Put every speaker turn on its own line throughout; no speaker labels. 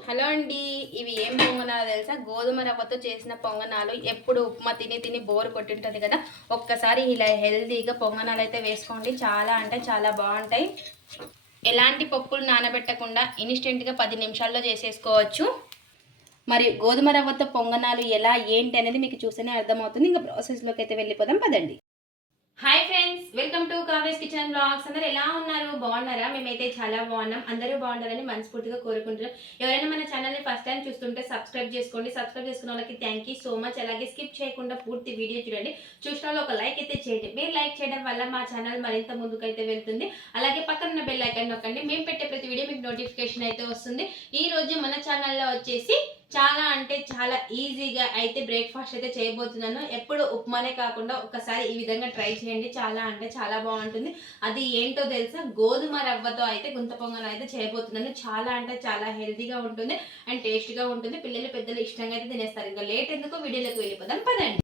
Hello అండి ఇవి ఏం పొంగనాలు తెలుసా? గోధుమ రవ్వతో చేసిన పొంగనాలు. ఎప్పుడు ఉప్మా తిని తిని బోర్ కొట్టింటుంది కదా. ఒక్కసారి ఇలా హెల్తీగా పొంగనాలు అయితే వేసుకోండి. చాలా అంటే చాలా బాగుంటాయి. ఎలాంటి పప్పులు నానబెట్టకుండా ఇన్స్టెంట్గా పది నిమిషాల్లో చేసేసుకోవచ్చు. మరి గోధుమ రవ్వతో పొంగనాలు ఎలా ఏంటి అనేది మీకు చూస్తేనే అర్థమవుతుంది. ఇంకా ప్రాసెస్లోకి అయితే వెళ్ళిపోదాం. పదండి. Hi friends welcome to Kavya's kitchen vlogs అందరూ ఎలా ఉన్నారు? బాగున్నారా? మేమైతే చాలా బాగున్నాం. అందరూ బాగుండాలని మనస్ఫూర్తిగా కోరుకుంటున్నాం. ఎవరైనా మన ఛానల్ని ఫస్ట్ టైం చూస్తుంటే సబ్స్క్రైబ్ చేసుకోండి. సబ్స్క్రైబ్ చేసుకున్న వాళ్ళకి థ్యాంక్ యూ సో మచ్ అలాగే స్కిప్ చేయకుండా పూర్తి వీడియో చూడండి. చూసిన ఒక లైక్ అయితే చేయండి. మీరు లైక్ చేయడం వల్ల మా ఛానల్ మరింత ముందుకు అయితే వెళ్తుంది. అలాగే పక్కన ఉన్న బెల్ ఐకాన్ నొక్కండి. మేము పెట్టే ప్రతి వీడియో మీకు నోటిఫికేషన్ అయితే వస్తుంది. ఈ రోజు మన ఛానల్లో వచ్చేసి చాలా అంటే చాలా ఈజీగా అయితే బ్రేక్ఫాస్ట్ అయితే చేయబోతున్నాను. ఎప్పుడు ఉప్మానే కాకుండా ఒకసారి ఈ విధంగా ట్రై చేయండి. చాలా అంటే చాలా బాగుంటుంది. అది ఏంటో తెలుసా? గోధుమ రవ్వతో అయితే గుంత పొంగల్ అయితే చేయబోతున్నాను. చాలా అంటే చాలా హెల్తీగా ఉంటుంది అండ్ టేస్ట్గా ఉంటుంది. పిల్లలు పెద్దలు ఇష్టంగా అయితే తినేస్తారు. ఇంకా లేట్ ఎందుకు? వీడియోలోకి వెళ్ళిపోదాం. పదండి.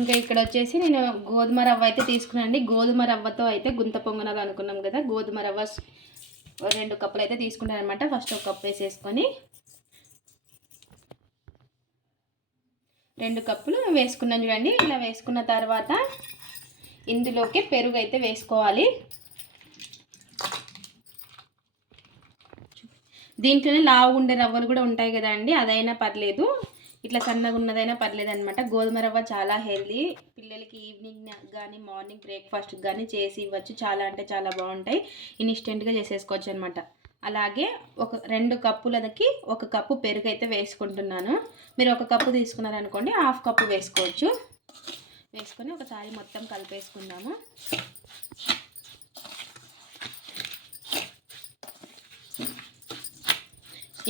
ఇంకా ఇక్కడ వచ్చేసి నేను గోధుమ రవ్వ అయితే తీసుకున్నానండి. గోధుమ రవ్వతో అయితే గుంత పొంగనాలు అనుకున్నాం కదా. గోధుమ రవ్వ రెండు కప్పులు అయితే తీసుకున్నాను అనమాట ఫస్ట్ ఒక కప్ వేసేసుకొని రెండు కప్పులు వేసుకున్నాను చూడండి. ఇలా వేసుకున్న తర్వాత ఇందులోకి పెరుగు అయితే వేసుకోవాలి. దీంట్లోనే లావు ఉండే రవ్వలు కూడా ఉంటాయి కదా అండి అదైనా పర్లేదు. ఇట్లా సన్నగా ఉన్నదైనా పర్లేదు అనమాట గోధుమ రవ్వ చాలా హెల్దీ. పిల్లలకి ఈవినింగ్ కానీ మార్నింగ్ బ్రేక్ఫాస్ట్ కానీ చేసి ఇవ్వచ్చు. చాలా అంటే చాలా బాగుంటాయి. ఇన్స్టెంట్గా చేసేసుకోవచ్చు అనమాట అలాగే ఒక రెండు కప్పులకి ఒక కప్పు పెరుగు అయితే వేసుకుంటున్నాను. మీరు ఒక కప్పు తీసుకున్నారనుకోండి హాఫ్ కప్పు వేసుకోవచ్చు. వేసుకొని ఒకసారి మొత్తం కలిపేసుకుందాము.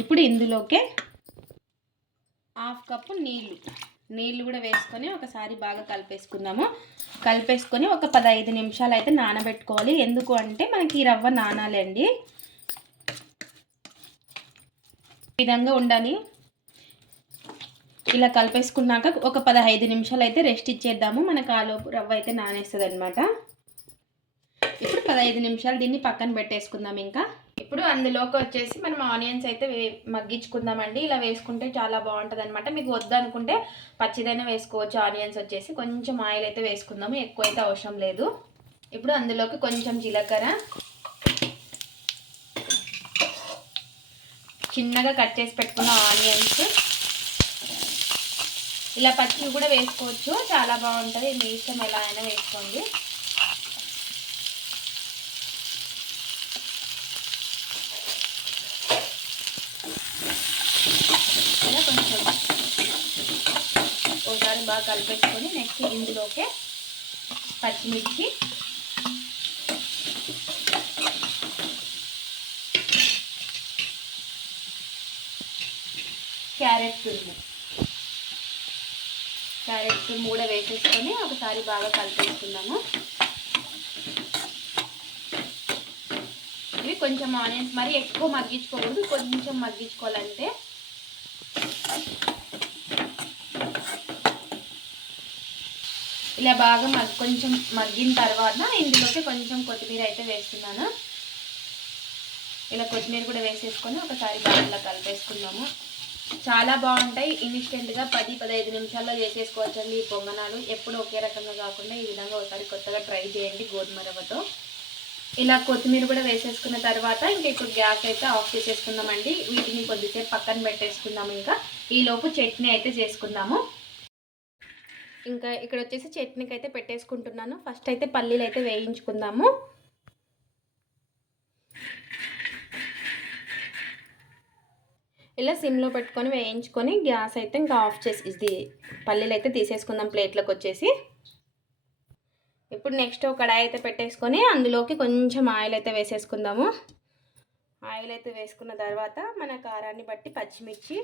ఇప్పుడు ఇందులోకే హాఫ్ కప్పు నీళ్ళు నీళ్ళు కూడా వేసుకొని ఒకసారి బాగా కలిపేసుకుందాము. కలిపేసుకొని ఒక పదహైదు నిమిషాలు అయితే నానబెట్టుకోవాలి. ఎందుకు అంటే మనకి ఈ రవ్వ నానాలండి ఈ విధంగా ఉండాలి. ఇలా కలిపేసుకున్నాక ఒక పదహైదు నిమిషాలు అయితే రెస్ట్ ఇచ్చేద్దాము. మనకు ఆలోపు రవ్వ అయితే నానేస్తుంది అనమాట ఇప్పుడు పదహైదు నిమిషాలు దీన్ని పక్కన పెట్టేసుకుందాం ఇంకా. ఇప్పుడు అందులోకి వచ్చేసి మనం ఆనియన్స్ అయితే వే మగ్గించుకుందామండి. ఇలా వేసుకుంటే చాలా బాగుంటుంది అనమాట మీకు వద్దనుకుంటే పచ్చిదైనా వేసుకోవచ్చు. ఆనియన్స్ వచ్చేసి కొంచెం ఆయిల్ అయితే వేసుకుందాము. ఎక్కువ అయితే అవసరం లేదు. ఇప్పుడు అందులోకి కొంచెం జీలకర్ర చిన్నగా కట్ చేసి పెట్టుకున్న ఆనియన్స్. ఇలా పచ్చివి కూడా వేసుకోవచ్చు. చాలా బాగుంటుంది. మీ ఇష్టం ఎలా అయినా వేసుకోండి. ఇలా కొంచెం ఒకసారి బాగా కలిపెట్టుకొని నెక్స్ట్ ఇందులోకి పచ్చిమిర్చి క్యారెట్ తురుము. క్యారెట్ తురుము కూడా వేసేసుకొని ఒకసారి బాగా కలిపేసుకుందాము. ఇవి కొంచెం ఆనియన్స్ మరి ఎక్కువ మగ్గించుకోకూడదు కొంచెం మగ్గించుకోవాలంటే. ఇలా బాగా మగ్ కొంచెం మగ్గిన తర్వాత ఇందులోకి కొంచెం కొత్తిమీర అయితే వేస్తున్నాను. ఇలా కొత్తిమీర కూడా వేసేసుకొని ఒకసారి బాగా కలిపేసుకుందాము. చాలా బాగుంటాయి. ఇన్స్టెంట్గా పది పదహైదు నిమిషాల్లో చేసేసుకోవచ్చండి ఈ పొంగనాలు. ఎప్పుడు ఒకే రకంగా కాకుండా ఈ విధంగా ఒకసారి కొత్తగా ట్రై చేయండి గోధుమ రవ్వతో ఇలా కొత్తిమీర కూడా వేసేసుకున్న తర్వాత ఇంకా ఇప్పుడు గ్యాస్ అయితే ఆఫ్ చేసేసుకుందామండి. వీటిని కొద్దిసేపు పక్కన పెట్టేసుకుందాము ఇంకా. ఈలోపు చట్నీ అయితే చేసుకుందాము. ఇంకా ఇక్కడ వచ్చేసి చట్నీకి అయితే పెట్టేసుకుంటున్నాను. ఫస్ట్ అయితే పల్లీలు అయితే వేయించుకుందాము. ఇలా సిమ్లో పెట్టుకొని వేయించుకొని గ్యాస్ అయితే ఇంకా ఆఫ్ చేసి ఇది పల్లీలు అయితే తీసేసుకుందాం ప్లేట్లోకి వచ్చేసి. ఇప్పుడు నెక్స్ట్ ఒక కడాయి అయితే పెట్టేసుకొని అందులోకి కొంచెం ఆయిల్ అయితే వేసేసుకుందాము. ఆయిల్ అయితే వేసుకున్న తర్వాత మన కారాన్ని బట్టి పచ్చిమిర్చి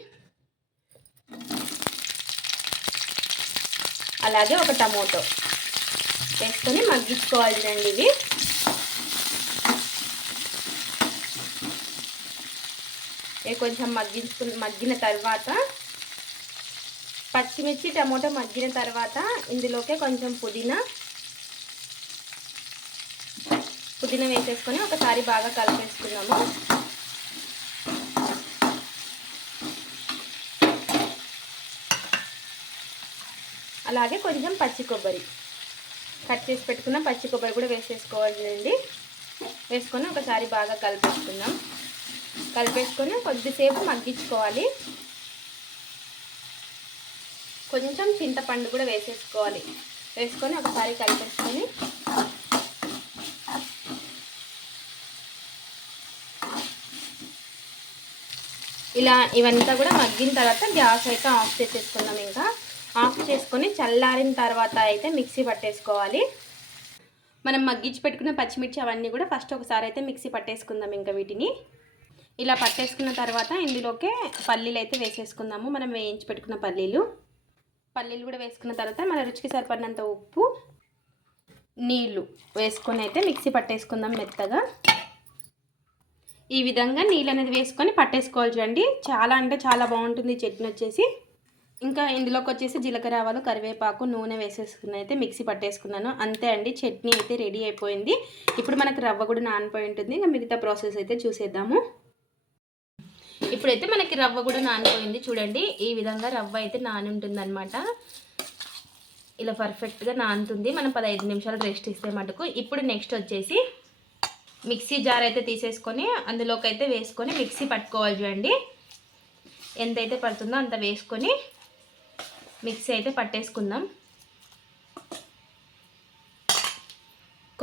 అలాగే ఒక టమోటో వేసుకొని మగ్గించుకోవాలి ఇవి. ఇవి కొంచెం మగ్గించుకు మగ్గిన తర్వాత పచ్చిమిర్చి టమోటా మగ్గిన తర్వాత ఇందులోకే కొంచెం పుదీనా పుదీనా వేసేసుకొని ఒకసారి బాగా కలిపేసుకున్నాము. అలాగే కొంచెం పచ్చి కొబ్బరి కట్ చేసి పెట్టుకున్న పచ్చి కొబ్బరి కూడా వేసేసుకోవాలండి వేసుకొని ఒకసారి బాగా కలిపేసుకుందాం. కలిపేసుకొని కొద్దిసేపు మగ్గించుకోవాలి. కొంచెం చింతపండు కూడా వేసేసుకోవాలి. వేసుకొని ఒకసారి కలిపేసుకొని ఇలా ఇవంతా కూడా మగ్గిన తర్వాత గ్యాస్ అయితే ఆఫ్ చేసేసుకుందాం ఇంకా. ఆఫ్ చేసుకొని చల్లారిన తర్వాత అయితే మిక్సీ పట్టేసుకోవాలి. మనం మగ్గించి పెట్టుకున్న పచ్చిమిర్చి అవన్నీ కూడా ఫస్ట్ ఒకసారి అయితే మిక్సీ పట్టేసుకుందాం ఇంకా వీటిని. ఇలా పట్టేసుకున్న తర్వాత ఇందులోకే పల్లీలు అయితే వేసేసుకుందాము. మనం వేయించి పెట్టుకున్న పల్లీలు. పల్లీలు కూడా వేసుకున్న తర్వాత మన రుచికి సరిపడినంత ఉప్పు నీళ్ళు వేసుకొని అయితే మిక్సీ పట్టేసుకుందాం మెత్తగా. ఈ విధంగా నీళ్ళు అనేది వేసుకొని పట్టేసుకోవాలి చూడండి. చాలా అంటే చాలా బాగుంటుంది చట్నీ వచ్చేసి. ఇంకా ఇందులోకి వచ్చేసి జీలకర్ర ఆవాలు కరివేపాకు నూనె వేసేసుకుని అయితే మిక్సీ పట్టేసుకున్నాను. అంతే అండి చట్నీ అయితే రెడీ అయిపోయింది. ఇప్పుడు మనకు రవ్వ కూడా నానిపోయి ఉంటుంది. ఇంకా మిగతా ప్రాసెస్ అయితే చూసేద్దాము. ఇప్పుడైతే మనకి రవ్వ కూడా నానిపోయింది. చూడండి ఈ విధంగా రవ్వ అయితే నాని ఇలా పర్ఫెక్ట్గా నానుతుంది. మనం పదహైదు నిమిషాలు రెస్ట్ ఇస్తే మటుకు. ఇప్పుడు నెక్స్ట్ వచ్చేసి మిక్సీ జార్ అయితే తీసేసుకొని అందులోకి అయితే వేసుకొని మిక్సీ పట్టుకోవాలి చూడండి. ఎంతైతే పడుతుందో అంత వేసుకొని మిక్సీ అయితే పట్టేసుకుందాం.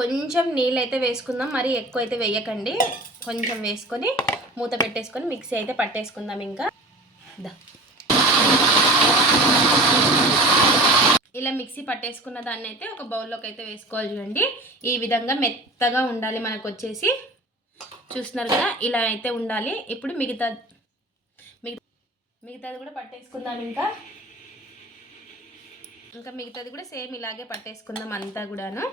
కొంచెం నీళ్ళు అయితే వేసుకుందాం. మరి ఎక్కువ అయితే వేయకండి. కొంచెం వేసుకొని మూత పెట్టేసుకొని మిక్సీ అయితే పట్టేసుకుందాం ఇంకా. ఇలా మిక్సీ పట్టేసుకున్న దాన్ని అయితే ఒక బౌల్లోకి అయితే వేసుకోవాలి చూడండి. ఈ విధంగా మెత్తగా ఉండాలి మనకు వచ్చేసి. చూస్తున్నారు కదా ఇలా అయితే ఉండాలి. ఇప్పుడు మిగతా మిగతా మిగతాది కూడా పట్టేసుకుందాం ఇంకా. ఇంకా మిగతాది కూడా సేమ్ ఇలాగే పట్టేసుకుందాం అంతా కూడాను.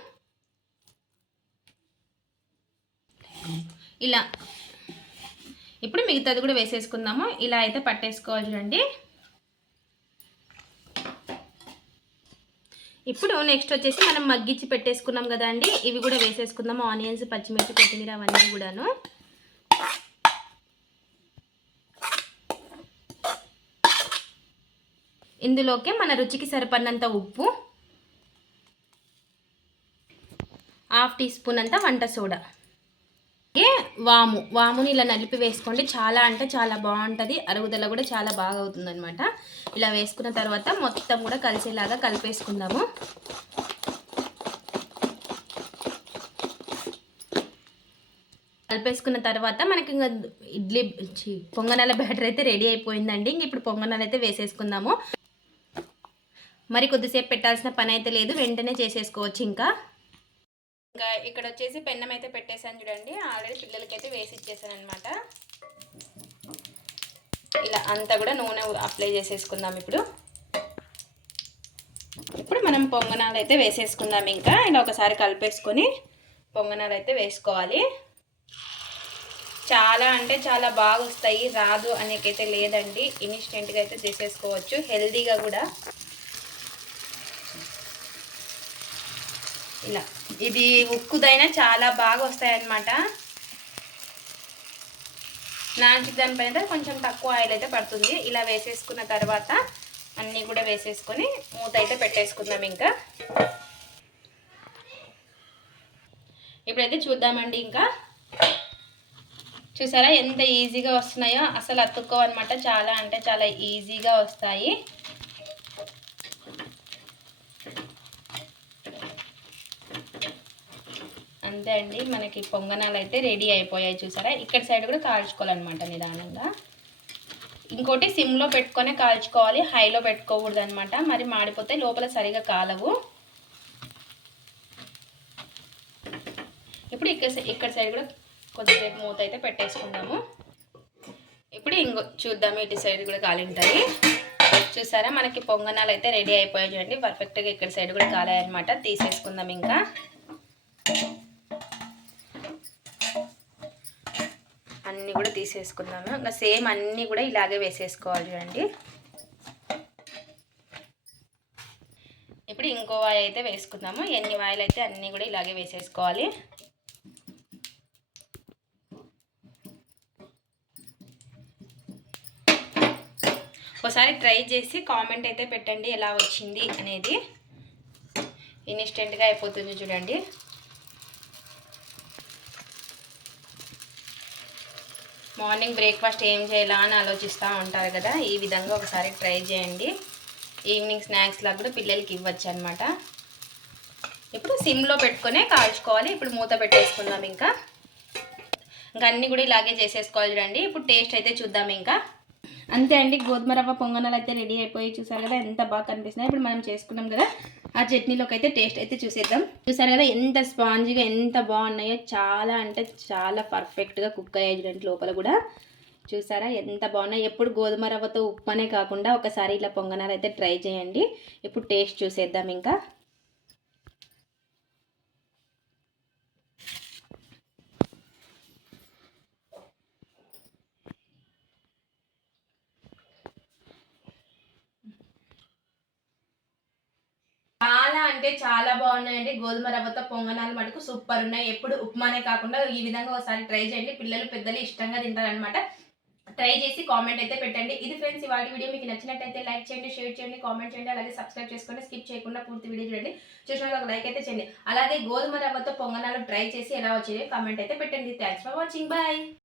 ఇలా ఇప్పుడు మిగతాది కూడా వేసేసుకుందాము. ఇలా అయితే పట్టేసుకోవాలి చూడండి. ఇప్పుడు నెక్స్ట్ వచ్చేసి మనం మగ్గించి పెట్టేసుకున్నాం కదా అండి. ఇవి కూడా వేసేసుకుందాము. ఆనియన్స్ పచ్చిమిర్చి కొత్తిమీర అవన్నీ కూడాను. ఇందులోకే మన రుచికి సరిపడినంత ఉప్పు హాఫ్ టీ స్పూన్ అంత వంట సోడా. వాము. వాముని ఇలా నలిపి వేసుకోండి. చాలా అంటే చాలా బాగుంటుంది. అరుగుదల కూడా చాలా బాగా అవుతుంది అనమాట ఇలా వేసుకున్న తర్వాత మొత్తం కూడా కలిసేలాగా కలిపేసుకుందాము. కలిపేసుకున్న తర్వాత మనకి ఇంకా ఇడ్లీ పొంగనాల బ్యాటర్ అయితే రెడీ అయిపోయిందండి. ఇంక ఇప్పుడు పొంగనాలు అయితే వేసేసుకుందాము. మరి కొద్దిసేపు పెట్టాల్సిన పని అయితే లేదు. వెంటనే చేసేసుకోవచ్చు ఇంకా. ఇంకా ఇక్కడ వచ్చేసి పెన్నం అయితే పెట్టేశాను చూడండి. ఆల్రెడీ పిల్లలకి అయితే వేసి ఇచ్చేసాను అనమాట ఇలా అంతా కూడా నూనె అప్లై చేసేసుకుందాం ఇప్పుడు. ఇప్పుడు మనం పొంగనాలు అయితే వేసేసుకుందాం ఇంకా. ఇలా ఒకసారి కలిపేసుకొని పొంగనాలు అయితే వేసుకోవాలి. చాలా అంటే చాలా బాగా వస్తాయి రాదు అనేకైతే లేదండి. ఇన్స్టెంట్గా అయితే చేసేసుకోవచ్చు. హెల్దీగా కూడా. ఇలా. ఇది ఉక్కుదైనా చాలా బాగా వస్తాయన్నమాట. అన్నమాట దానిపైన కొంచెం తక్కువ ఆయిల్ అయితే పడుతుంది. ఇలా వేసేసుకున్న తర్వాత అన్నీ కూడా వేసేసుకొని మూత అయితే పెట్టేసుకుందాం ఇంకా. ఇప్పుడైతే చూద్దామండి ఇంకా. చూసారా ఎంత ఈజీగా వస్తున్నాయో. అసలు అతుక్కోవన్నమాట చాలా అంటే చాలా ఈజీగా వస్తాయి. అంతే అండి. మనకి పొంగనాలు అయితే రెడీ అయిపోయాయి చూసారా? ఇక్కడ సైడ్ కూడా కాల్చుకోవాలన్నమాట నిదానంగా. ఇంకోటి సిమ్లో పెట్టుకొని కాల్చుకోవాలి. హైలో పెట్టుకోకూడదు అనమాట మరి మాడిపోతే లోపల సరిగా కాలవు. ఇప్పుడు ఇక్కడ ఇక్కడ సైడ్ కూడా కొద్దిసేపు మూత అయితే పెట్టేసుకుందాము. ఇప్పుడు ఇంకో చూద్దాము ఇటు సైడ్ కూడా కాలింటాయి. చూసారా? మనకి పొంగనాలు అయితే రెడీ అయిపోయాయి చూడండి. పర్ఫెక్ట్గా ఇక్కడ సైడ్ కూడా కాలాయన్నమాట. తీసేసుకుందాం ఇంకా. అన్నీ కూడా తీసేసుకుందాము. ఇంకా సేమ్ అన్నీ కూడా ఇలాగే వేసేసుకోవాలి చూడండి. ఇప్పుడు ఇంకో వాయి అయితే వేసుకుందాము. ఎన్ని వాయిలు అయితే అన్నీ కూడా ఇలాగే వేసేసుకోవాలి. ఒకసారి ట్రై చేసి కామెంట్ అయితే పెట్టండి ఎలా వచ్చింది అనేది. ఇన్స్టెంట్గా అయిపోతుంది చూడండి. మార్నింగ్ బ్రేక్ఫాస్ట్ ఏం చేయాలా అని ఆలోచిస్తూ ఉంటారు కదా ఈ విధంగా ఒకసారి ట్రై చేయండి. ఈవినింగ్ స్నాక్స్ లాగా కూడా పిల్లలకి ఇవ్వచ్చు అనమాట ఇప్పుడు సిమ్లో పెట్టుకునే కాల్చుకోవాలి. ఇప్పుడు మూత పెట్టేసుకుందాం ఇంకా. ఇంకా అన్నీ కూడా ఇలాగే చేసేసుకోవాలి చూడండి. ఇప్పుడు టేస్ట్ అయితే చూద్దాం ఇంకా. అంతే అండి గోధుమ రవ్వ పొంగనాలు అయితే రెడీ అయిపోయి చూసారు కదా ఎంత బాగా కనిపిస్తున్నాయి ఇప్పుడు మనం చేసుకున్నాం కదా ఆ చట్నీలోకి అయితే టేస్ట్ అయితే చూసేద్దాం. చూసారు కదా ఎంత స్పాంజ్గా ఎంత బాగున్నాయో చాలా అంటే చాలా పర్ఫెక్ట్గా కుక్ అయ్యాయి లోపల కూడా. చూసారా ఎంత బాగున్నాయి. ఎప్పుడు గోధుమ రవ్వతో ఉప్మానే కాకుండా ఒకసారి ఇలా పొంగనాలు అయితే ట్రై చేయండి. ఇప్పుడు టేస్ట్ చూసేద్దాం ఇంకా. చాలా అంటే చాలా బాగున్నాయండి. గోధుమ రవ్వతో పొంగనాలు మటుకు సూపర్ ఉన్నాయి. ఎప్పుడు ఉప్మానే కాకుండా ఈ విధంగా ఒకసారి ట్రై చేయండి. పిల్లలు పెద్దలు ఇష్టంగా తింటారనమాట ట్రై చేసి కామెంట్ అయితే పెట్టండి. ఇది ఫ్రెండ్స్ ఇవాళ వీడియో మీకు నచ్చినట్టయితే లైక్ చేయండి షేర్ చేయండి కామెంట్ చేయండి. అలాగే సబ్స్క్రైబ్ చేసుకోండి స్కిప్ చేయకుండా పూర్తి వీడియో చూడండి. చూసిన ఒక లైక్ అయితే చేయండి. అలాగే గోధుమ రవ్వతో పొంగనాలు ట్రై చేసి ఎలా వచ్చాయో కామెంట్ అయితే పెట్టండి. Thanks for watching bye